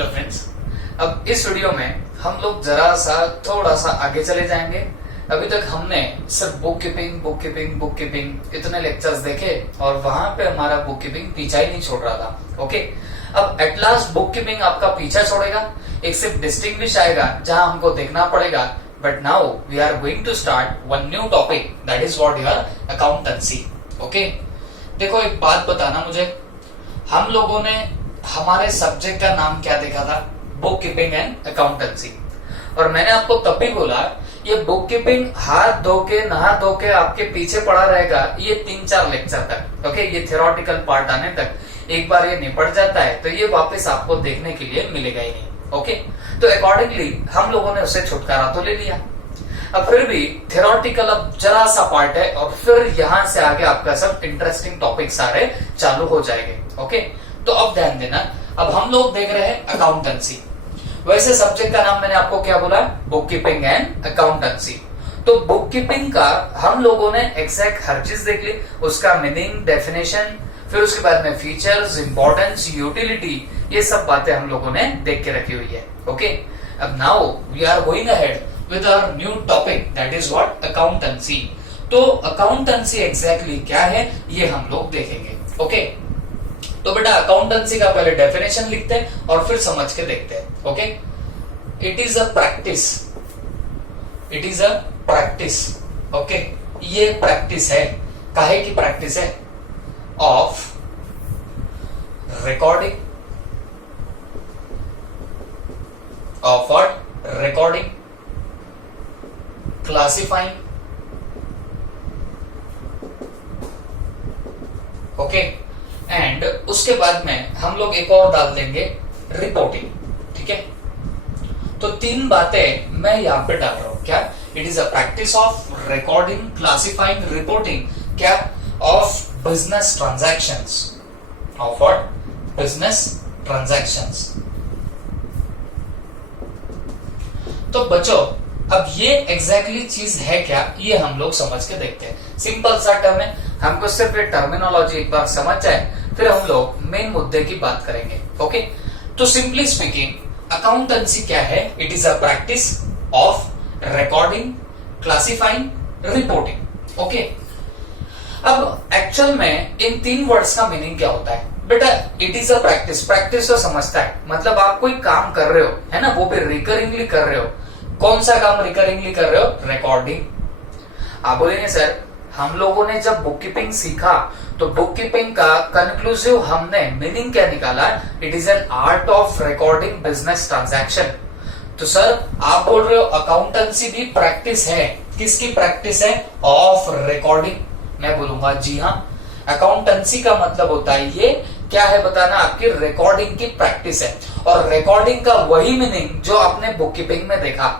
Hello friends. अब इस video में हम लोग थोड़ा सा आगे चले जाएंगे। अभी तक हमने सिर्फ बुक कीपिंग इतने लेक्चर्स देखे और वहां पे हमारा बुक कीपिंग पीछा ही नहीं छोड़ रहा था। ओके, अब एट लास्ट बुक कीपिंग आपका पीछा छोड़ेगा, एक सिर्फ डिस्टिंग्विश आएगा जहां हमको देखना पड़ेगा। But now we are going to start one new topic, that is what your accountancy. Okay, देखो एक बात बताना मुझे, हम लोगों ने हमारे सब्जेक्ट का नाम क्या देखा था? Book keeping and accountancy. और मैंने आपको तब भी बोला ये बुक कीपिंग हाथ धो के नहा धो के आपके पीछे पड़ा रहेगा ये 3-4 लेक्चर तक। ओके, ये थियोरेटिकल पार्ट आने तक एक बार ये निपट जाता है तो ये वापस आपको देखने के लिए मिलेगा ही नहीं। ओके, तो अकॉर्डिंगली हम लोगों ने उससे छुटकारा तो ले लिया। अब फिर भी थियोरेटिकल अब जरा सा पार्ट है और फिर यहां से आगे आपका सब इंटरेस्टिंग टॉपिक सारे चालू हो जाएंगे। ओके, तो अब ध्यान देना, अब हम लोग देख रहे हैं अकाउंटेंसी। वैसे सब्जेक्ट का नाम मैंने आपको क्या बोला? Book keeping and accountancy. तो बुक कीपिंग का हम लोगों ने एग्जैक्ट हर चीज देख ली, उसका मीनिंग, डेफिनेशन, फिर उसके बाद में फीचर्स, इंपॉर्टेंस, यूटिलिटी, ये सब बातें हम लोगों ने देख के रखी हुई है। ओके, अब now we are going ahead with our new topic, that is what? Accountancy. तो अकाउंटेंसी एग्जैक्टली क्या है ये हम लोग देखेंगे। ओके, तो बेटा अकाउंटेंसी का पहले डेफिनेशन लिखते हैं और फिर समझ के देखते हैं। Okay, it is a practice, it is a practice. Okay, ये प्रैक्टिस है, काहे की प्रैक्टिस है? Of recording, of what? Recording, classifying, okay, and उसके बाद में हम लोग एक और डाल देंगे, रिपोर्टिंग। ठीक है, तो 3 बातें मैं यहां पे डाल रहा हूं। क्या? It is a practice of recording, classifying, reporting, क्या? Of business transactions, of what? Business transactions. तो बच्चों अब ये एग्जैक्टली चीज है क्या, ये हम लोग समझ के देखते हैं। सिंपल सा टर्म है, हमको सिर्फ ये टर्मिनोलॉजी एक बार समझ जाए फिर हम लोग मेन मुद्दे की बात करेंगे। ओके, तो सिंपली स्पीकिंग अकाउंटेंसी क्या है? It is a practice of recording, classifying, reporting. Okay, अब एक्चुअल में इन 3 वर्ड्स का मीनिंग क्या होता है? बेटा it is a practice, practice तो समझता है, मतलब आप कोई काम कर रहे हो, है ना, वो भी रिकरिंगली कर रहे हो। कौन सा काम रिकरिंगली कर रहे हो? रिकॉर्डिंग। आप बोलेंगे सर हम लोगों ने जब बुक कीपिंग सीखा तो बुक कीपिंग का कंक्लूसिव हमने मीनिंग क्या निकाला? It is an art of recording business transaction. तो सर आप बोल रहे हो अकाउंटेंसी भी प्रैक्टिस है, किसकी प्रैक्टिस है? Of recording. मैं बोलूंगा जी हाँ, अकाउंटेंसी का मतलब होता है ये क्या है बताना? आपकी रिकॉर्डिंग की प्रैक्टिस है। और रिकॉर्डिंग का वही मीनिंग जो आपने बुक कीपिंग में देखा।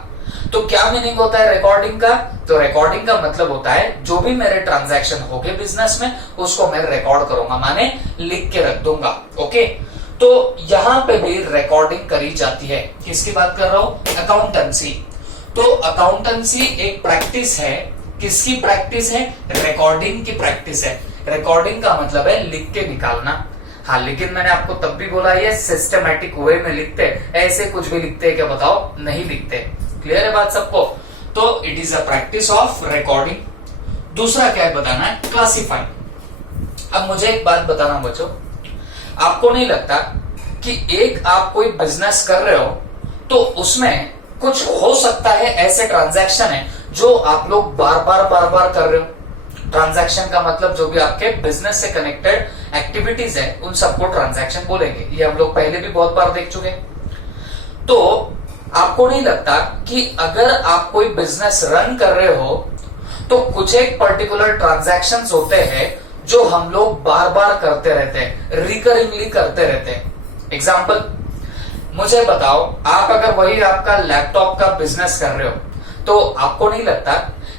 तो क्या मीनिंग होता है रिकॉर्डिंग का? तो रिकॉर्डिंग का मतलब होता है जो भी मेरे ट्रांजैक्शन हो गए बिजनेस में उसको मैं रिकॉर्ड करूंगा, माने लिख के रख दूंगा। ओके, तो यहां पे भी रिकॉर्डिंग करी जाती है। किसकी बात कर रहा हूं? अकाउंटेंसी। तो अकाउंटेंसी एक प्रैक्टिस है, किसकी प्रैक्टिस है? रिकॉर्डिंग की प्रैक्टिस है। रिकॉर्डिंग का मतलब है लिख के निकालना। हाँ, लेकिन मैंने आपको तब भी बोला ये सिस्टमैटिक वे में लिखते, ऐसे कुछ भी लिखते हैं क्या बताओ? नहीं लिखते। क्लियर है बात सबको? तो it is a practice of recording. दूसरा क्या है बताना है? क्लासिफाइंग। अब मुझे एक बात बताना बच्चों, आपको नहीं लगता कि एक आप कोई बिजनेस कर रहे हो तो उसमें कुछ हो सकता है ऐसे ट्रांजैक्शन है जो आप लोग बार बार कर रहे हो? ट्रांजैक्शन का मतलब जो भी आपके बिजनेस से कनेक्टेड एक्टिविटीज है उन सबको ट्रांजैक्शन बोलेंगे। ये हम लोग पहले भी बहुत बार देख चुके। तो आपको नहीं लगता कि अगर आप कोई बिजनेस रन कर रहे हो तो कुछ एक पर्टिकुलर ट्रांजैक्शंस होते हैं जो हम लोग बार बार करते रहते हैं, रिकरिंगली करते रहते हैं। एग्जाम्पल मुझे बताओ, आप अगर वही आपका लैपटॉप का बिजनेस कर रहे हो तो आपको नहीं लगता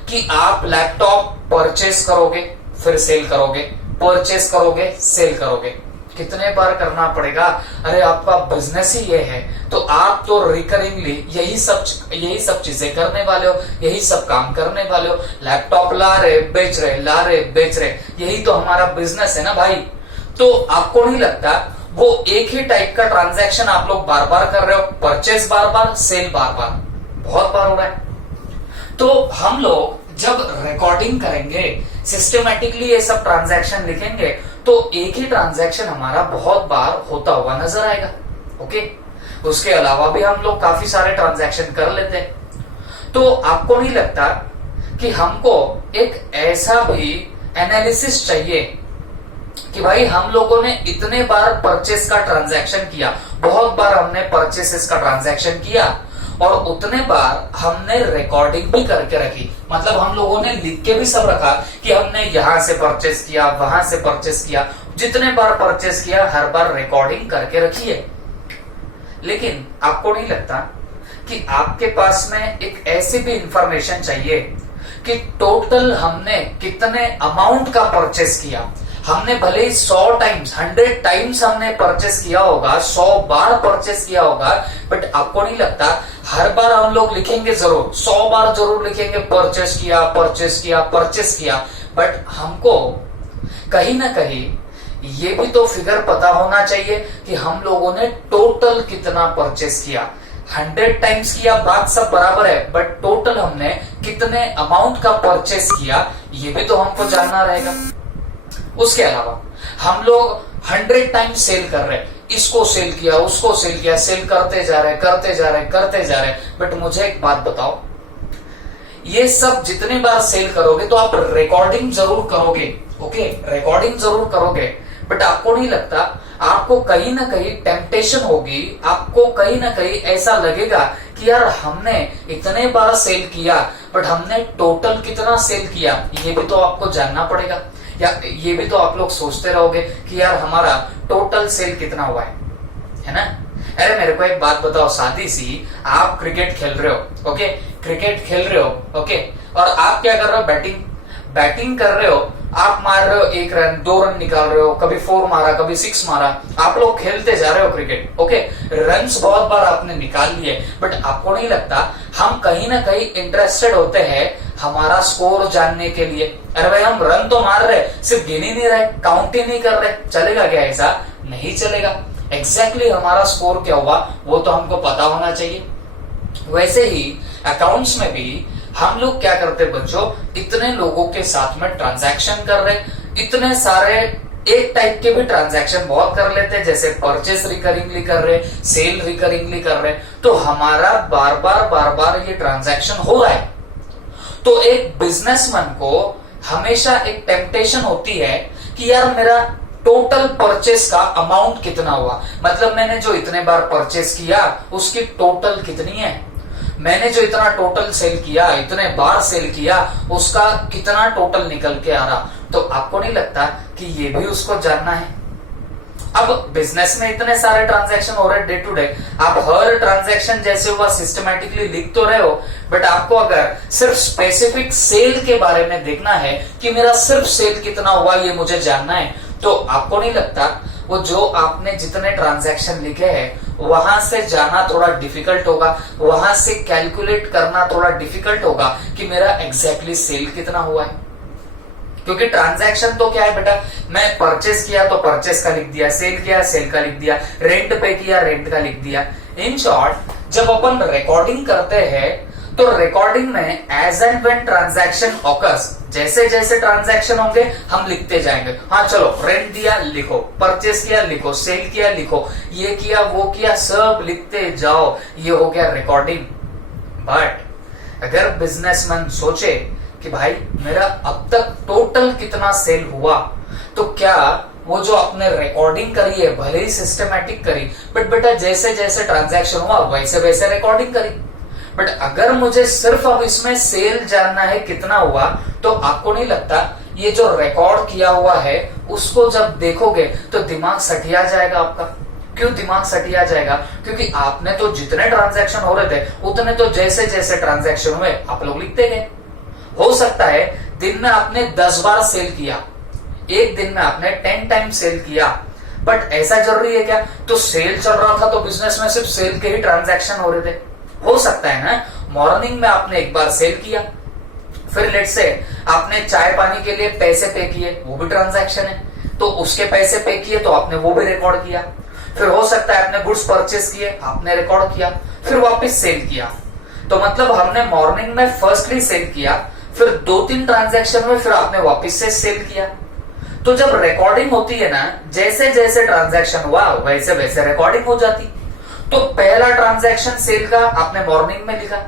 कि आप लैपटॉप परचेस करोगे फिर सेल करोगे, परचेस करोगे सेल करोगे, कितने बार करना पड़ेगा? अरे आपका बिजनेस ही ये है तो आप तो रिकरिंगली यही सब चीजें करने वाले हो, यही सब काम करने वाले हो। लैपटॉप ला रहे बेच रहे, ला रहे बेच रहे, यही तो हमारा बिजनेस है ना भाई। तो आपको नहीं लगता वो एक ही टाइप का ट्रांजैक्शन आप लोग बार बार कर रहे हो, परचेज बार बार, सेल बार बार, बहुत बार हो रहा है। तो हम लोग जब रिकॉर्डिंग करेंगे, सिस्टमेटिकली ये सब ट्रांजैक्शन लिखेंगे, तो एक ही ट्रांजैक्शन हमारा बहुत बार होता हुआ नजर आएगा। ओके, उसके अलावा भी हम लोग काफी सारे ट्रांजैक्शन कर लेते हैं। तो आपको नहीं लगता कि हमको एक ऐसा भी एनालिसिस चाहिए कि भाई हम लोगों ने इतने बार परचेस का ट्रांजैक्शन किया, बहुत बार हमने परचेसेस का ट्रांजैक्शन किया, और उतने बार हमने रिकॉर्डिंग भी करके रखी, मतलब हम लोगों ने लिख के भी सब रखा कि हमने यहां से परचेस किया, वहां से परचेस किया, जितने बार परचेस किया हर बार रिकॉर्डिंग करके रखी है। लेकिन आपको नहीं लगता कि आपके पास में एक ऐसी भी इंफॉर्मेशन चाहिए कि टोटल हमने कितने अमाउंट का परचेस किया। हमने भले ही 100 टाइम्स 100 टाइम्स हमने परचेस किया होगा, 100 बार परचेस किया होगा, बट आपको नहीं लगता हर बार हम लोग लिखेंगे जरूर, 100 बार जरूर लिखेंगे परचेस किया, परचेस किया, परचेस किया, बट हमको कहीं ना कहीं ये भी तो फिगर पता होना चाहिए कि हम लोगों ने टोटल कितना परचेस किया। 100 टाइम्स किया, बात सब बराबर है, बट टोटल हमने कितने अमाउंट का परचेस किया ये भी तो हमको जानना रहेगा। उसके अलावा हम लोग 100 टाइम्स सेल कर रहे हैं, इसको सेल किया, उसको सेल किया, सेल करते जा रहे, करते जा रहे, करते जा रहे, बट मुझे एक बात बताओ, ये सब जितने बार सेल करोगे तो आप रिकॉर्डिंग जरूर करोगे। ओके, रिकॉर्डिंग जरूर करोगे, बट आपको नहीं लगता आपको कहीं ना कहीं टेम्पटेशन होगी, आपको कहीं ना कहीं ऐसा लगेगा कि यार हमने इतने बार सेल किया, बट हमने टोटल कितना सेल किया ये भी तो आपको जानना पड़ेगा, या ये भी तो आप लोग सोचते रहोगे कि यार हमारा टोटल सेल कितना हुआ है ना। अरे मेरे को एक बात बताओ सादी सी, आप क्रिकेट खेल रहे हो, ओके, क्रिकेट खेल रहे हो, ओके, और आप क्या कर रहे हो, बैटिंग कर रहे हो, आप मार रहे हो 1 रन 2 रन निकाल रहे हो, कभी 4 मारा, कभी 6 मारा, आप लोग खेलते जा रहे हो क्रिकेट। ओके, रन्स बहुत बार आपने निकाल लिए, बट आपको नहीं लगता हम कहीं ना कहीं इंटरेस्टेड होते हैं हमारा स्कोर जानने के लिए। अरे भाई हम रन तो मार रहे, सिर्फ गिन ही नहीं रहे, काउंट ही नहीं कर रहे, चलेगा क्या? ऐसा नहीं चलेगा। एग्जैक्टली हमारा स्कोर क्या हुआ वो तो हमको पता होना चाहिए। वैसे ही अकाउंट्स में भी हम लोग क्या करते बच्चों, इतने लोगों के साथ में ट्रांजैक्शन कर रहे, इतने सारे एक टाइप के भी ट्रांजैक्शन बहुत कर लेते हैं, जैसे परचेस रिकरिंगली कर रहे, सेल रिकरिंगली कर रहे, तो हमारा बार बार ये ट्रांजैक्शन हो रहा है। तो एक बिजनेसमैन को हमेशा एक टेम्पटेशन होती है कि यार मेरा टोटल परचेस का अमाउंट कितना हुआ, मतलब मैंने जो इतने बार परचेस किया उसकी टोटल कितनी है, मैंने जो इतना टोटल सेल किया, इतने बार सेल किया, उसका कितना टोटल निकल के आ रहा। तो आपको नहीं लगता कि ये भी उसको जानना है? अब बिजनेस में इतने सारे ट्रांजैक्शन हो रहे डे टू डे, आप हर ट्रांजैक्शन जैसे हुआ सिस्टमैटिकली लिख तो रहे हो, बट आपको अगर सिर्फ स्पेसिफिक सेल के बारे में देखना है कि मेरा सिर्फ सेल कितना हुआ ये मुझे जानना है, तो आपको नहीं लगता वो जो आपने जितने ट्रांजैक्शन लिखे हैं वहां से जाना थोड़ा डिफिकल्ट होगा, वहां से कैलकुलेट करना थोड़ा डिफिकल्ट होगा कि मेरा एग्जैक्टली सेल कितना हुआ है? क्योंकि ट्रांजैक्शन तो क्या है बेटा, मैं परचेस किया तो परचेस का लिख दिया, सेल किया सेल का लिख दिया, रेंट पे किया रेंट का लिख दिया। इन शॉर्ट जब अपन रिकॉर्डिंग करते हैं तो रिकॉर्डिंग में as and when transaction occurs, जैसे जैसे ट्रांजैक्शन होंगे हम लिखते जाएंगे। हाँ चलो, रेंट दिया लिखो, परचेस किया लिखो, सेल किया लिखो, ये किया वो किया, सब लिखते जाओ, ये हो गया रिकॉर्डिंग। बट अगर बिजनेसमैन सोचे कि भाई मेरा अब तक टोटल कितना सेल हुआ, तो क्या वो जो आपने रिकॉर्डिंग करी है भले ही सिस्टमैटिक करी, बट बेटा जैसे जैसे ट्रांजैक्शन हुआ वैसे वैसे रिकॉर्डिंग करी। बट अगर मुझे सिर्फ अब इसमें सेल जानना है कितना हुआ, तो आपको नहीं लगता ये जो रिकॉर्ड किया हुआ है उसको जब देखोगे तो दिमाग सटिया जाएगा आपका? क्यों दिमाग सटिया जाएगा? क्योंकि आपने तो जितने ट्रांजैक्शन हो रहे थे उतने तो जैसे जैसे ट्रांजैक्शन हुए आप लोग लिखते गए। हो सकता है दिन में आपने 10 बार सेल किया, एक दिन में आपने 10 टाइम सेल किया, बट ऐसा जरूरी है क्या? तो सेल चल रहा था तो बिजनेस में सिर्फ सेल के ही ट्रांजैक्शन हो रहे थे। हो सकता है ना मॉर्निंग में आपने एक बार सेल किया, फिर लेट से आपने चाय पानी के लिए पैसे पे किए, वो भी ट्रांजैक्शन है, तो उसके पैसे पे किए तो आपने वो भी रिकॉर्ड किया। फिर हो सकता है आपने गुड्स परचेस किए, आपने रिकॉर्ड किया, फिर वापस सेल किया। तो मतलब हमने मॉर्निंग में फर्स्टली सेल किया, फिर 2-3 ट्रांजैक्शन में फिर आपने वापस से सेल किया। तो जब रिकॉर्डिंग होती है ना, जैसे जैसे ट्रांजैक्शन हुआ वैसे वैसे रिकॉर्डिंग हो जाती। तो पहला ट्रांजैक्शन सेल का आपने मॉर्निंग में लिखा,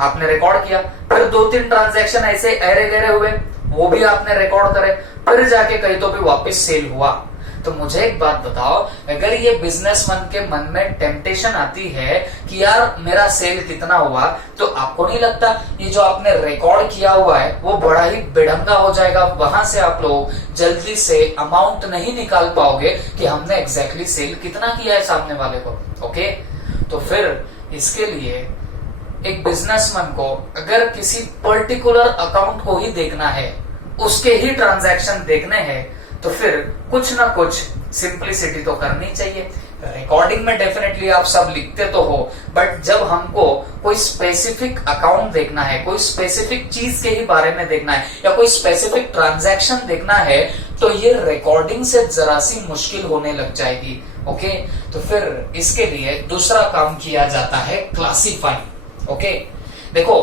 आपने रिकॉर्ड किया, फिर 2-3 ट्रांजैक्शन ऐसे अरे गहरे हुए, वो भी आपने रिकॉर्ड करे, फिर जाके कहीं तो भी वापस सेल हुआ। तो मुझे एक बात बताओ, अगर ये बिजनेसमैन के मन में टेम्पटेशन आती है कि यार मेरा सेल कितना हुआ, तो आपको नहीं लगता ये जो आपने रिकॉर्ड किया हुआ है वो बड़ा ही बेढंगा हो जाएगा? वहां से आप लोग जल्दी से अमाउंट नहीं निकाल पाओगे कि हमने एग्जैक्टली सेल कितना किया है सामने वाले को। ओके, तो फिर इसके लिए एक बिजनेसमैन को अगर किसी पर्टिकुलर अकाउंट को ही देखना है, उसके ही ट्रांजैक्शन देखने हैं, तो फिर कुछ ना कुछ सिंप्लिसिटी तो करनी चाहिए। रिकॉर्डिंग में डेफिनेटली आप सब लिखते तो हो, बट जब हमको कोई स्पेसिफिक अकाउंट देखना है, कोई स्पेसिफिक चीज के ही बारे में देखना है, या कोई स्पेसिफिक ट्रांजैक्शन देखना है, तो ये रिकॉर्डिंग से जरा सी मुश्किल होने लग जाएगी। ओके, तो फिर इसके लिए दूसरा काम किया जाता है क्लासीफाइंग। ओके, देखो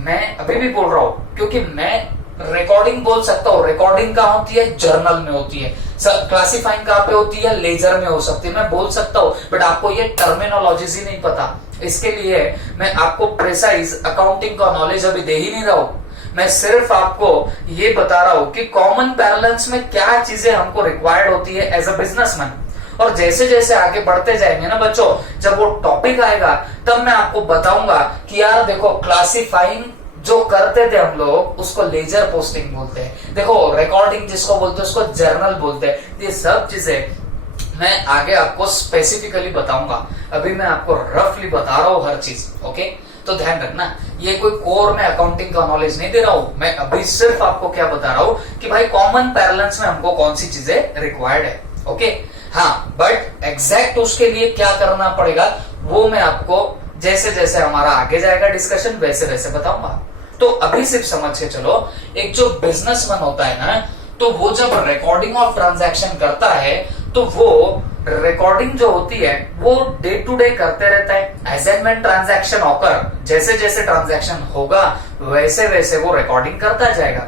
मैं अभी भी बोल रहा हूं क्योंकि मैं रिकॉर्डिंग बोल सकता हूँ। रिकॉर्डिंग कहाँ होती है? जर्नल में होती है। क्लासीफाइंग कहाँ पे होती है? लेजर में हो सकती है। मैं बोल सकता हूँ, बट आपको ये टर्मिनोलॉजीज ही नहीं पता। इसके लिए मैं आपको प्रिसाइज अकाउंटिंग का नॉलेज अभी दे ही नहीं रहा हूँ। मैं सिर्फ आपको ये बता रहा हूँ कि कॉमन बैलेंस में क्या चीजें हमको रिक्वायर्ड होती है एज अ बिजनेसमैन। और जैसे जैसे आगे बढ़ते जाएंगे ना बच्चों, जब वो टॉपिक आएगा तब मैं आपको बताऊंगा कि यार देखो, क्लासीफाइंग जो करते थे हम लोग उसको लेजर पोस्टिंग बोलते हैं। देखो, रिकॉर्डिंग जिसको बोलते हैं उसको जर्नल बोलते हैं। ये सब चीजें मैं आगे आपको स्पेसिफिकली बताऊंगा। अभी मैं आपको रफली बता रहा हूं हर चीज। ओके, तो ध्यान रखना, ये कोई कोर में अकाउंटिंग का नॉलेज नहीं दे रहा हूं। मैं अभी सिर्फ आपको क्या बता रहा हूं कि भाई कॉमन पैरेलल्स में हमको कौन सी चीजें रिक्वायर्ड है। ओके, हाँ, बट एग्जैक्ट उसके लिए क्या करना पड़ेगा वो मैं आपको जैसे जैसे हमारा आगे जाएगा डिस्कशन वैसे वैसे बताऊंगा। तो अभी सिर्फ समझ के चलो, एक जो बिजनेसमैन होता है ना, तो वो जब रिकॉर्डिंग ऑफ ट्रांजैक्शन करता है तो वो रिकॉर्डिंग जो होती है वो डे टू डे करते रहता है। As and when transaction occur, जैसे जैसे ट्रांजैक्शन होगा वैसे वैसे वो रिकॉर्डिंग करता जाएगा।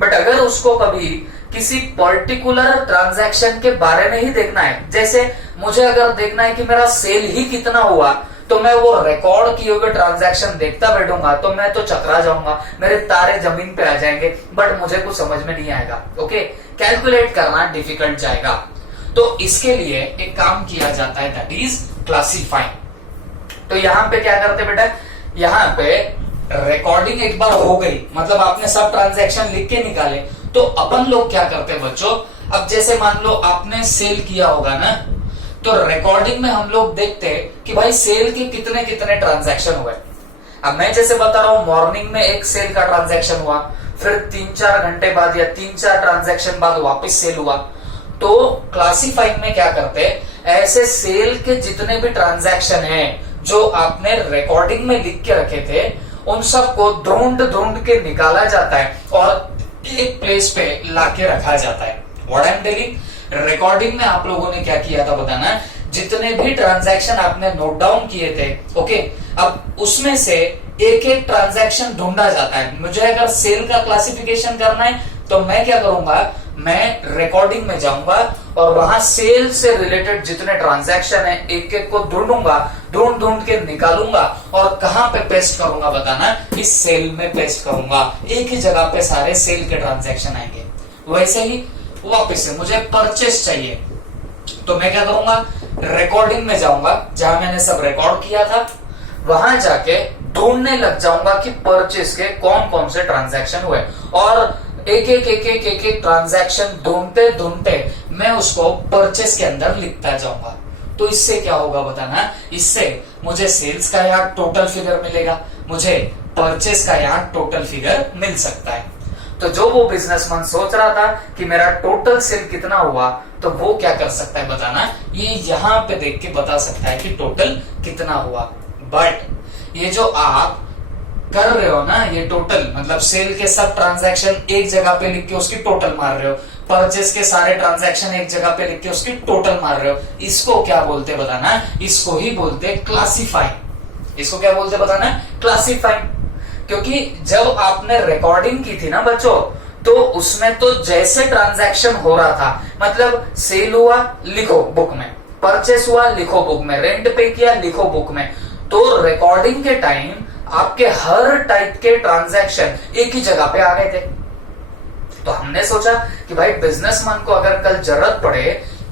बट अगर उसको कभी किसी पर्टिकुलर ट्रांजैक्शन के बारे में ही देखना है, जैसे मुझे अगर देखना है कि मेरा सेल ही कितना हुआ, तो मैं वो रिकॉर्ड किए हुए ट्रांजैक्शन देखता बैठूंगा तो मैं तो चकरा जाऊंगा, मेरे तारे जमीन पे आ जाएंगे, बट मुझे कुछ समझ में नहीं आएगा। ओके, कैलकुलेट करना डिफिकल्ट जाएगा। तो इसके लिए एक काम किया जाता है, दैट इज क्लासीफाइंग। तो यहाँ पे क्या करते बेटा, यहाँ पे रिकॉर्डिंग एक बार हो गई, मतलब आपने सब ट्रांजैक्शन लिख के निकाले, तो अपन लोग क्या करते हैं बच्चों, अब जैसे मान लो आपने सेल किया होगा ना, तो रिकॉर्डिंग में हम लोग देखते हैं कि भाई सेल के कितने कितने ट्रांजैक्शन हुए। अब मैं जैसे बता रहा हूं, मॉर्निंग में एक सेल का ट्रांजैक्शन हुआ, फिर 3-4 घंटे बाद या 3-4 ट्रांजैक्शन बाद वापस सेल हुआ। तो क्लासीफाइंग में क्या करते हैं, ऐसे सेल के जितने भी ट्रांजैक्शन हैं जो आपने रिकॉर्डिंग में लिख के रखे थे, उन सबको ढूंढ ढूंढ के निकाला जाता है और एक प्लेस पे लाके रखा जाता है। What I am telling, recording में आप लोगों ने क्या किया था बताना, जितने भी ट्रांजैक्शन आपने नोट डाउन किए थे, ओके, अब उसमें से एक एक ट्रांजैक्शन ढूंढा जाता है। मुझे अगर सेल का क्लासिफिकेशन करना है तो मैं क्या करूंगा, मैं रिकॉर्डिंग में जाऊंगा और वहां सेल से रिलेटेड जितने ट्रांजैक्शन है एक एक को ढूंढूंगा, ढूंढ ढूंढ के निकालूंगा और कहां पे पेस्ट करूंगा बताना, इस सेल में पेस्ट करूंगा। एक ही जगह पे सारे सेल के ट्रांजैक्शन आएंगे। वैसे ही वापस से मुझे परचेस चाहिए, तो मैं क्या करूंगा, रिकॉर्डिंग में जाऊंगा जहां मैंने सब रिकॉर्ड किया था, वहां जाके ढूंढने लग जाऊंगा कि परचेस के कौन कौन से ट्रांजैक्शन हुए, और एक एक ट्रांजैक्शन ढूंढते ढूंढते मैं उसको परचेस के अंदर लिखता जाऊंगा। तो इससे क्या होगा बताना, इससे मुझे सेल्स का यहाँ टोटल फिगर मिलेगा, मुझे परचेस का यहाँ टोटल फिगर मिल सकता है। तो जो वो बिजनेसमैन सोच रहा था कि मेरा टोटल सेल कितना हुआ, तो वो क्या कर सकता है बताना, ये यहाँ पे देख के बता सकता है कि टोटल कितना हुआ। बट ये जो आप कर रहे हो ना, ये टोटल मतलब सेल के सब ट्रांजैक्शन एक जगह पे लिख के उसकी टोटल मार रहे हो, परचेस के सारे ट्रांजैक्शन एक जगह पे लिख के उसकी टोटल मार रहे हो, इसको क्या बोलते बताना, इसको ही बोलते क्लासिफाइंग। इसको क्या बोलते बताना, क्लासिफाइंग। क्योंकि जब आपने रिकॉर्डिंग की थी ना बच्चों, तो उसमें तो जैसे ट्रांजैक्शन हो रहा था, मतलब सेल हुआ लिखो बुक में, परचेस हुआ लिखो बुक में, रेंट पे किया लिखो बुक में, तो रिकॉर्डिंग के टाइम आपके हर टाइप के ट्रांजैक्शन एक ही जगह पे आ गए थे। तो हमने सोचा कि भाई बिजनेसमैन को अगर कल जरूरत पड़े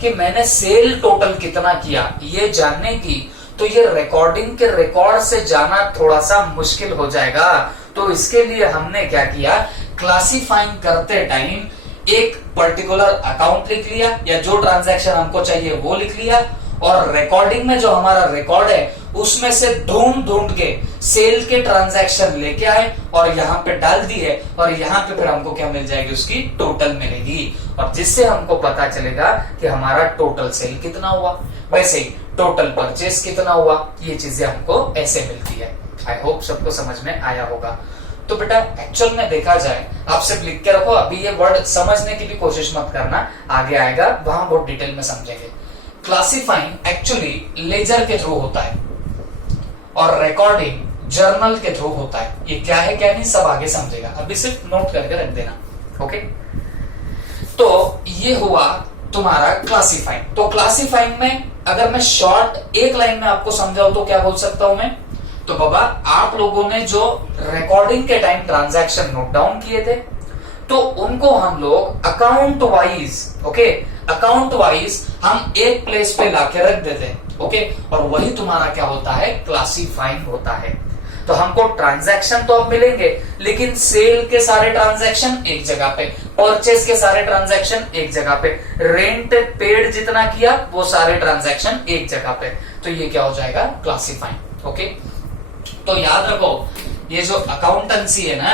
कि मैंने सेल टोटल कितना किया ये जानने की, तो ये रिकॉर्डिंग के रिकॉर्ड से जाना थोड़ा सा मुश्किल हो जाएगा। तो इसके लिए हमने क्या किया, क्लासिफाइंग करते टाइम एक पर्टिकुलर अकाउंट लिख लिया, या जो ट्रांजैक्शन हमको चाहिए वो लिख लिया, और रिकॉर्डिंग में जो हमारा रिकॉर्ड है उसमें से ढूंढ ढूंढ के सेल के ट्रांजैक्शन लेके आए और यहाँ पे डाल दिए, और यहाँ पे फिर हमको क्या मिल जाएगी, उसकी टोटल मिलेगी, और जिससे हमको पता चलेगा कि हमारा टोटल सेल कितना हुआ। वैसे ही टोटल परचेस कितना हुआ, ये चीजें हमको ऐसे मिलती है। आई होप सबको समझ में आया होगा। तो बेटा एक्चुअल में देखा जाए, आप सिर्फ लिख के रखो, अभी ये वर्ड समझने की भी कोशिश मत करना, आगे आएगा वहां बहुत डिटेल में समझेंगे। क्लासिफाइंग एक्चुअली लेजर के थ्रू होता है और रिकॉर्डिंग जर्नल के थ्रू होता है। ये क्या है क्या नहीं सब आगे समझेगा, अभी सिर्फ नोट करके रख देना। ओके, तो ये हुआ तुम्हारा क्लासिफाइंग। तो क्लासिफाइंग में अगर मैं शॉर्ट एक लाइन में आपको समझाऊं तो क्या बोल सकता हूं मैं, तो बाबा आप लोगों ने जो रिकॉर्डिंग के टाइम ट्रांजैक्शन नोट डाउन किए थे, तो उनको हम लोग account wise, okay, account wise हम एक प्लेस पे लाके रख देते, ओके, और वही तुम्हारा क्या होता है, क्लासिफाइंग होता है। तो हमको ट्रांजैक्शन तो अब मिलेंगे, लेकिन सेल के सारे ट्रांजैक्शन एक जगह पे, परचेस के सारे ट्रांजैक्शन एक जगह पे, रेंट पेड जितना किया वो सारे ट्रांजैक्शन एक जगह पे, तो ये क्या हो जाएगा, क्लासिफाइंग। ओके, तो याद रखो ये जो अकाउंटेंसी है ना,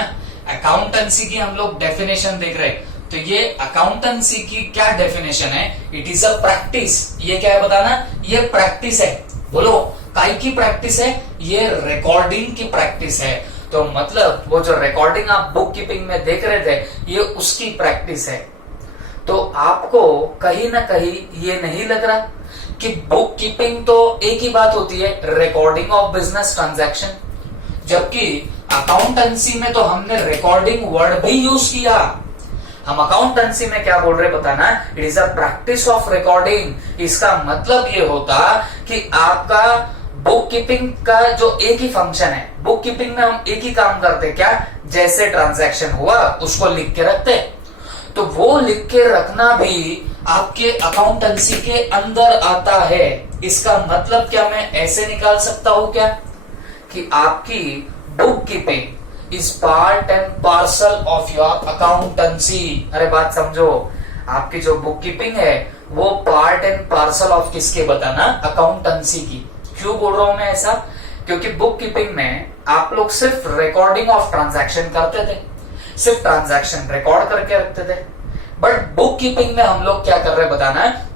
अकाउंटेंसी की हम लोग डेफिनेशन देख रहे हैं, तो ये अकाउंटेंसी की क्या डेफिनेशन है, इट इज अ प्रैक्टिस। ये क्या है बताना, ये प्रैक्टिस है। बोलो काय की प्रैक्टिस है, ये रिकॉर्डिंग की प्रैक्टिस है। तो मतलब वो जो रिकॉर्डिंग आप बुक कीपिंग में देख रहे थे, ये उसकी प्रैक्टिस है। तो आपको कहीं ना कहीं ये नहीं लग रहा कि बुक कीपिंग तो एक ही बात होती है, रिकॉर्डिंग ऑफ बिजनेस ट्रांजैक्शन, जबकि अकाउंटेंसी में तो हमने रिकॉर्डिंग वर्ड भी यूज किया। हम अकाउंटेंसी में क्या बोल रहे बताना, it is a practice of recording. इसका मतलब ये होता कि आपका बुक कीपिंग का जो एक ही फंक्शन है, बुक कीपिंग में हम एक ही काम करते, क्या, जैसे ट्रांजैक्शन हुआ उसको लिख के रखते, तो वो लिख के रखना भी आपके अकाउंटेंसी के अंदर आता है। इसका मतलब क्या मैं ऐसे निकाल सकता हूं क्या, कि आपकी book keeping is part and parcel of your accountancy. अरे बात समझो, आपकी जो बुक कीपिंग है वो पार्ट एंड पार्सल ऑफ किसके बताना, अकाउंटेंसी की। क्यों बोल रहा हूं मैं ऐसा, क्योंकि बुक कीपिंग में आप लोग सिर्फ रिकॉर्डिंग ऑफ ट्रांजैक्शन करते थे, सिर्फ ट्रांजैक्शन रिकॉर्ड करके रखते थे, बट बुक कीपिंग में हम लोग क्या कर रहे बताना है,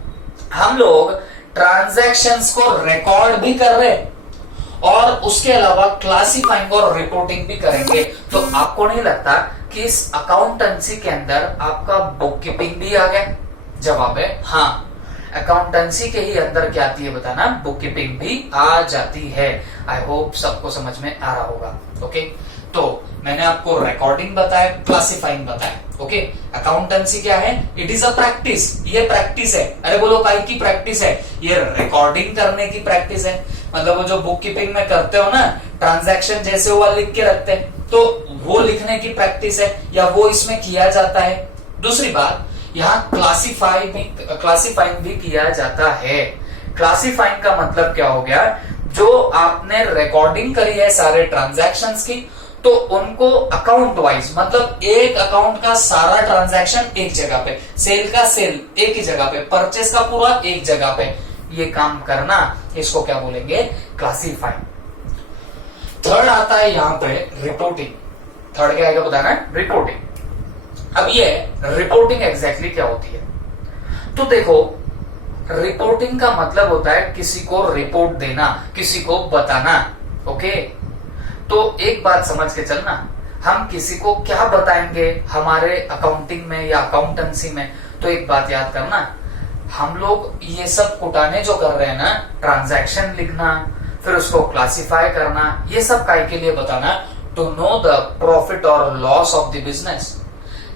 हम लोग ट्रांजैक्शंस को रिकॉर्ड भी कर रहे और उसके अलावा क्लासिफाइंग और रिपोर्टिंग भी करेंगे। तो आपको नहीं लगता कि इस अकाउंटेंसी के अंदर आपका बुक कीपिंग भी आ गया? जवाब है हाँ, अकाउंटेंसी के ही अंदर क्या आती है बताना, बुक कीपिंग भी आ जाती है। आई होप सबको समझ में आ रहा होगा। ओके, तो मैंने आपको रिकॉर्डिंग बताया, क्लासिफाइंग बताया। ओके, अकाउंटेंसी क्या है, इट इज अ प्रैक्टिस, ये प्रैक्टिस है। अरे बोलो काय की प्रैक्टिस है, ये रिकॉर्डिंग करने की प्रैक्टिस है। मतलब वो जो बुक कीपिंग में करते हो ना, ट्रांजैक्शन जैसे हुआ लिख के रखते हैं, तो वो लिखने की प्रैक्टिस है, या वो इसमें किया जाता है। दूसरी बात, यहाँ क्लासिफाइंग भी किया जाता है। क्लासिफाइंग का मतलब क्या हो गया, जो आपने रिकॉर्डिंग करी है सारे ट्रांजैक्शंस की, तो उनको अकाउंट वाइज, मतलब एक अकाउंट का सारा ट्रांजैक्शन एक जगह पे, सेल का सेल एक ही जगह पे, परचेस का पूरा एक जगह पे, ये काम करना, इसको क्या बोलेंगे, क्लासिफाइंग। थर्ड आता है यहाँ पे रिपोर्टिंग। थर्ड क्या आएगा बताना, रिपोर्टिंग। अब ये रिपोर्टिंग एग्जैक्टली क्या होती है, तो देखो रिपोर्टिंग का मतलब होता है किसी को रिपोर्ट देना, किसी को बताना। ओके, तो एक बात समझ के चलना, हम किसी को क्या बताएंगे हमारे अकाउंटिंग में या अकाउंटेंसी में, तो एक बात याद करना, हम लोग ये सब कुटाने जो कर रहे हैं ना, ट्रांजैक्शन लिखना, फिर उसको क्लासिफाई करना, ये सब काय के लिए बताना, टू नो द प्रॉफिट और लॉस ऑफ द बिजनेस।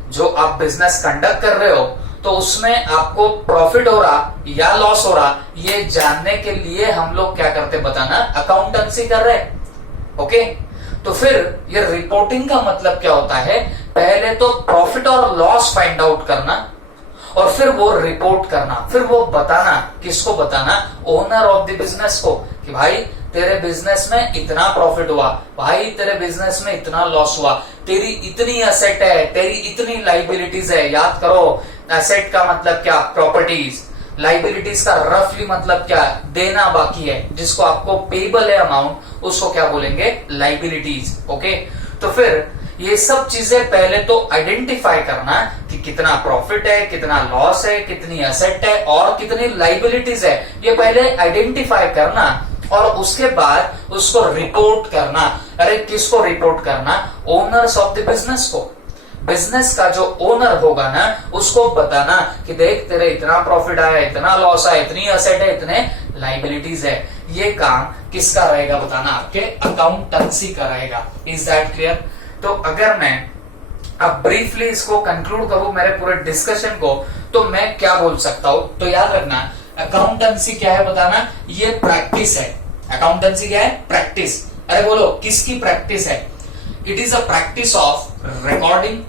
जो आप बिजनेस कंडक्ट कर रहे हो तो उसमें आपको प्रॉफिट हो रहा या लॉस हो रहा, ये जानने के लिए हम लोग क्या करते बताना, अकाउंटेंसी कर रहे। ओके, तो फिर ये रिपोर्टिंग का मतलब क्या होता है, पहले तो प्रॉफिट और लॉस फाइंड आउट करना और फिर वो रिपोर्ट करना, फिर वो बताना, किसको बताना, ओनर ऑफ द बिजनेस को, कि भाई तेरे बिजनेस में इतना प्रॉफिट हुआ, भाई तेरे बिजनेस में इतना लॉस हुआ, तेरी इतनी एसेट है, तेरी इतनी लाइबिलिटीज है। याद करो, एसेट का मतलब क्या, प्रॉपर्टीज, लाइबिलिटीज का रफली मतलब क्या, देना बाकी है, जिसको आपको पेबल है अमाउंट, उसको क्या बोलेंगे, लाइबिलिटीज। ओके, तो फिर ये सब चीजें पहले तो आइडेंटिफाई करना कि कितना प्रॉफिट है, कितना लॉस है, कितनी एसेट है और कितनी लाइबिलिटीज है, ये पहले आइडेंटिफाई करना और उसके बाद उसको रिपोर्ट करना। अरे किसको रिपोर्ट करना, ओनर्स ऑफ द बिजनेस को। बिजनेस का जो ओनर होगा ना, उसको बताना कि देख तेरे इतना प्रॉफिट आया, इतना लॉस आया, इतनी एसेट है, इतने लाइबिलिटीज है। ये काम किसका रहेगा बताना, आपके अकाउंटेंसी का रहेगा। Is that clear? तो अगर मैं अब ब्रीफली इसको कंक्लूड करूं मेरे पूरे डिस्कशन को, तो मैं क्या बोल सकता हूं, तो याद रखना, अकाउंटेंसी क्या है बताना, ये प्रैक्टिस है। अकाउंटेंसी क्या है, प्रैक्टिस। अरे बोलो किसकी प्रैक्टिस है? It is a practice of recording,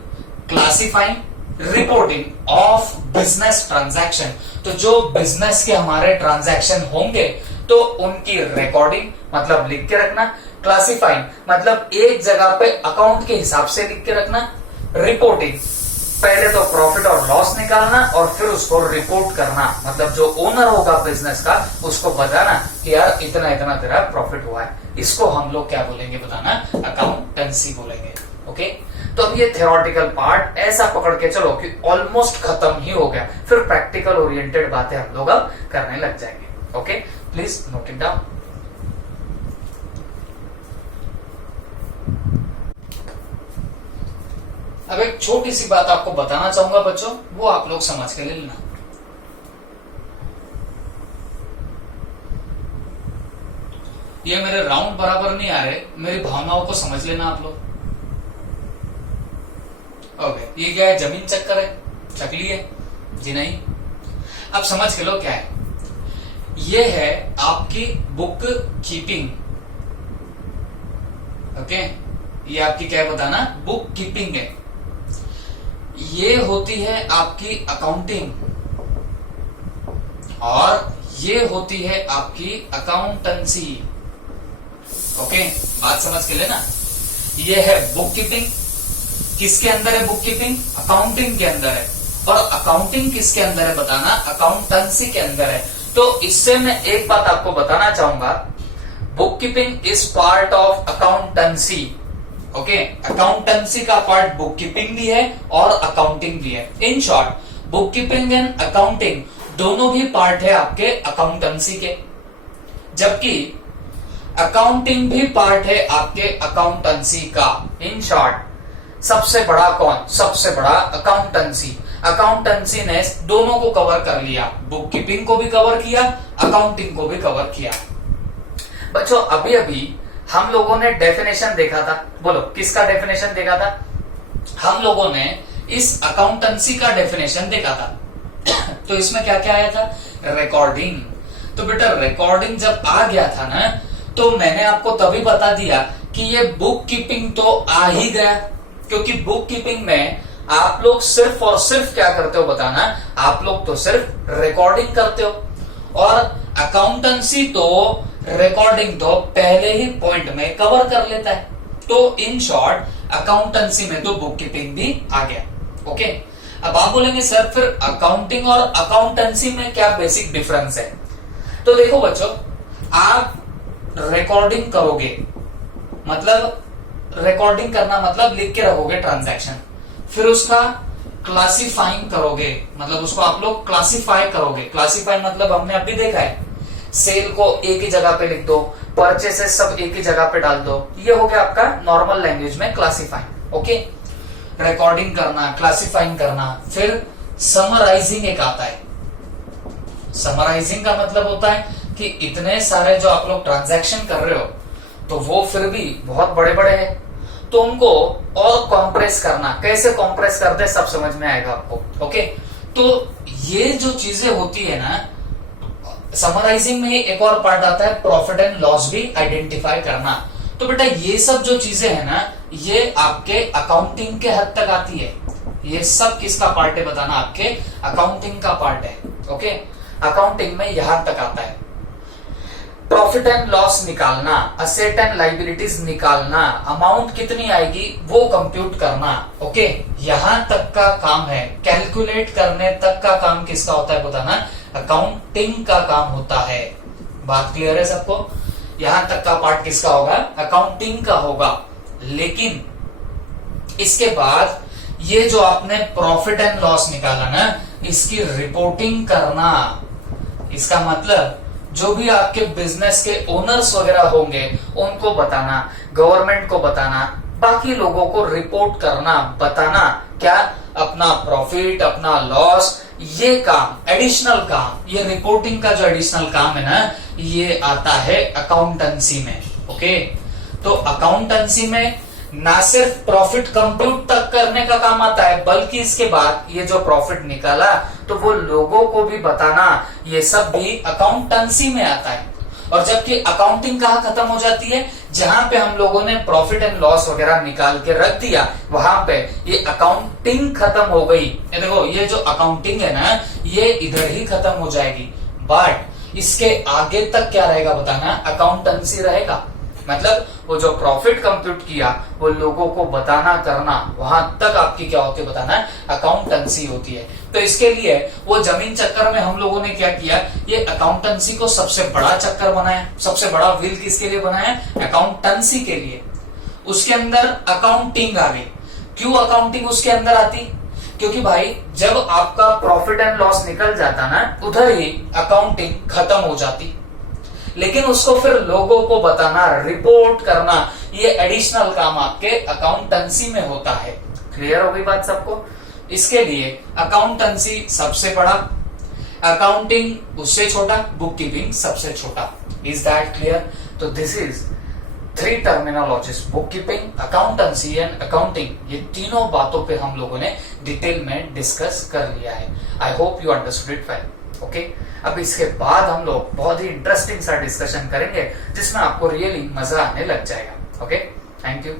classifying, reporting of business transaction. तो जो बिजनेस के हमारे ट्रांजैक्शन होंगे तो उनकी रिकॉर्डिंग मतलब लिख के रखना, क्लासिफाइंग मतलब एक जगह पे अकाउंट के हिसाब से लिख के रखना, रिपोर्टिंग पहले तो प्रॉफिट और लॉस निकालना और फिर उसको रिपोर्ट करना, मतलब जो ओनर होगा बिजनेस का उसको बताना कि यार इतना इतना तेरा प्रॉफिट हुआ है। इसको हम लोग क्या बोलेंगे बताना, अकाउंटेंसी बोलेंगे। ओके, तो अब ये थ्योरेटिकल पार्ट ऐसा पकड़ के चलो कि ऑलमोस्ट खत्म ही हो गया, फिर प्रैक्टिकल ओरिएंटेड बातें हम लोग अब करने लग जाएंगे। Okay, please note it down. अब एक छोटी सी बात आपको बताना चाहूंगा बच्चों, वो आप लोग समझ के ले लेना। ये मेरे राउंड बराबर नहीं आ रहे, मेरी भावनाओं को समझ लेना आप लोग। ओके, ये क्या है, जमीन चक्कर है, चकली है जी? नहीं, अब समझ के लो क्या है। ये है आपकी बुक कीपिंग। ओके, ये आपकी क्या है बताना, बुक कीपिंग है। ये होती है आपकी अकाउंटिंग और ये होती है आपकी अकाउंटेंसी। ओके, बात समझ के लेना। ये है बुक कीपिंग, किसके अंदर है बुक कीपिंग, अकाउंटिंग के अंदर है, और अकाउंटिंग किसके अंदर है बताना, अकाउंटेंसी के अंदर है। तो इससे मैं एक बात आपको बताना चाहूंगा, book keeping is part of accountancy. Okay, accountancy का पार्ट बुक कीपिंग भी है और अकाउंटिंग भी है। In short book keeping and accounting दोनों भी पार्ट है आपके अकाउंटेंसी के, जबकि अकाउंटिंग भी पार्ट है आपके अकाउंटेंसी का। इन शॉर्ट सबसे बड़ा कौन, सबसे बड़ा अकाउंटेंसी। अकाउंटेंसी ने दोनों को कवर कर लिया, बुक कीपिंग को भी कवर किया, अकाउंटिंग को भी कवर किया। बच्चों अभी अभी हम लोगों ने डेफिनेशन देखा था, बोलो किसका डेफिनेशन देखा था, हम लोगों ने इस अकाउंटेंसी का डेफिनेशन देखा था। तो इसमें क्या क्या आया था, रिकॉर्डिंग। तो बेटा रिकॉर्डिंग जब आ गया था ना, तो मैंने आपको तभी बता दिया कि ये बुक कीपिंग तो आ ही गया, क्योंकि बुक कीपिंग में आप लोग सिर्फ और सिर्फ क्या करते हो बताना, आप लोग तो सिर्फ रिकॉर्डिंग करते हो, और अकाउंटेंसी तो रिकॉर्डिंग तो पहले ही पॉइंट में कवर कर लेता है। तो इन शॉर्ट अकाउंटेंसी में तो बुक कीपिंग भी आ गया। ओके, अब आप बोलेंगे सर फिर अकाउंटिंग और अकाउंटेंसी में क्या बेसिक डिफरेंस है? तो देखो बच्चों, आप रिकॉर्डिंग करोगे, मतलब रिकॉर्डिंग करना मतलब लिख के रखोगे ट्रांजैक्शन, फिर उसका क्लासिफाइंग करोगे, मतलब उसको आप लोग क्लासिफाई करोगे। क्लासिफाई मतलब हमने अभी देखा है, सेल को एक ही जगह पे लिख दो, परचेसेस सब एक ही जगह पे डाल दो, ये हो गया आपका नॉर्मल लैंग्वेज में क्लासिफाइंग। ओके, रिकॉर्डिंग करना, क्लासिफाइंग करना, फिर समराइजिंग एक आता है। समराइजिंग का मतलब होता है कि इतने सारे जो आप लोग ट्रांजैक्शन कर रहे हो तो वो फिर भी बहुत बड़े बड़े हैं, तो उनको और कॉम्प्रेस करना, कैसे कॉम्प्रेस करते सब समझ में आएगा आपको। ओके, तो ये जो चीजें होती है ना, समराइजिंग में एक और पार्ट आता है प्रॉफिट एंड लॉस भी आइडेंटिफाई करना। तो बेटा ये सब जो चीजें है ना, ये आपके अकाउंटिंग के हद तक आती है। ये सब किसका पार्ट है बताना, आपके अकाउंटिंग का पार्ट है। ओके, अकाउंटिंग में यहां तक आता है प्रॉफिट एंड लॉस निकालना, असेट एंड लाइबिलिटीज निकालना, अमाउंट कितनी आएगी वो कंप्यूट करना। ओके, यहां तक का काम है। कैलकुलेट करने तक का काम किसका होता है बताना, अकाउंटिंग का काम होता है। बात क्लियर है सबको? यहां तक का पार्ट किसका होगा, अकाउंटिंग का होगा। लेकिन इसके बाद ये जो आपने प्रॉफिट एंड लॉस निकाला ना, इसकी रिपोर्टिंग करना। इसका मतलब जो भी आपके बिजनेस के ओनर्स वगैरह होंगे उनको बताना, गवर्नमेंट को बताना, बाकी लोगों को रिपोर्ट करना, बताना क्या, अपना प्रॉफिट, अपना लॉस। ये काम, एडिशनल काम, ये रिपोर्टिंग का जो एडिशनल काम है ना, ये आता है अकाउंटेंसी में। ओके, तो अकाउंटेंसी में ना सिर्फ प्रॉफिट कंप्यूट तक करने का काम आता है, बल्कि इसके बाद ये जो प्रॉफिट निकाला तो वो लोगों को भी बताना, ये सब भी अकाउंटेंसी में आता है। और जबकि अकाउंटिंग कहाँ खत्म हो जाती है, जहां पे हम लोगों ने प्रॉफिट एंड लॉस वगैरह निकाल के रख दिया, वहां पे ये अकाउंटिंग खत्म हो गई। ये देखो, ये जो अकाउंटिंग है ना, ये इधर ही खत्म हो जाएगी। बट इसके आगे तक क्या रहेगा बताना, अकाउंटेंसी रहेगा। मतलब वो जो प्रॉफिट कंप्यूट किया वो लोगों को बताना, करना, वहां तक आपकी क्या होती है बताना, अकाउंटेंसी होती है। तो इसके लिए वो जमीन चक्कर में हम लोगों ने क्या किया, ये अकाउंटेंसी को सबसे बड़ा चक्कर बनाया, सबसे बड़ा व्हील किसके लिए बनाया, अकाउंटेंसी के लिए। उसके अंदर अकाउंटिंग आ गई। क्यों अकाउंटिंग उसके अंदर आती, क्योंकि भाई जब आपका प्रॉफिट एंड लॉस निकल जाता ना, उधर ही अकाउंटिंग खत्म हो जाती। लेकिन उसको फिर लोगों को बताना, रिपोर्ट करना, ये एडिशनल काम आपके अकाउंटेंसी में होता है। क्लियर हो गई बात सबको? इसके लिए अकाउंटेंसी सबसे बड़ा, अकाउंटिंग उससे छोटा, बुक कीपिंग सबसे छोटा। Is that clear? तो this is 3 terminologies, book keeping, accountancy and accounting. ये तीनों बातों पे हम लोगों ने डिटेल में डिस्कस कर लिया है। I hope you understood it well. Okay, अब इसके बाद हम लोग बहुत ही इंटरेस्टिंग सा डिस्कशन करेंगे जिसमें आपको रियली मजा आने लग जाएगा। Okay, thank you.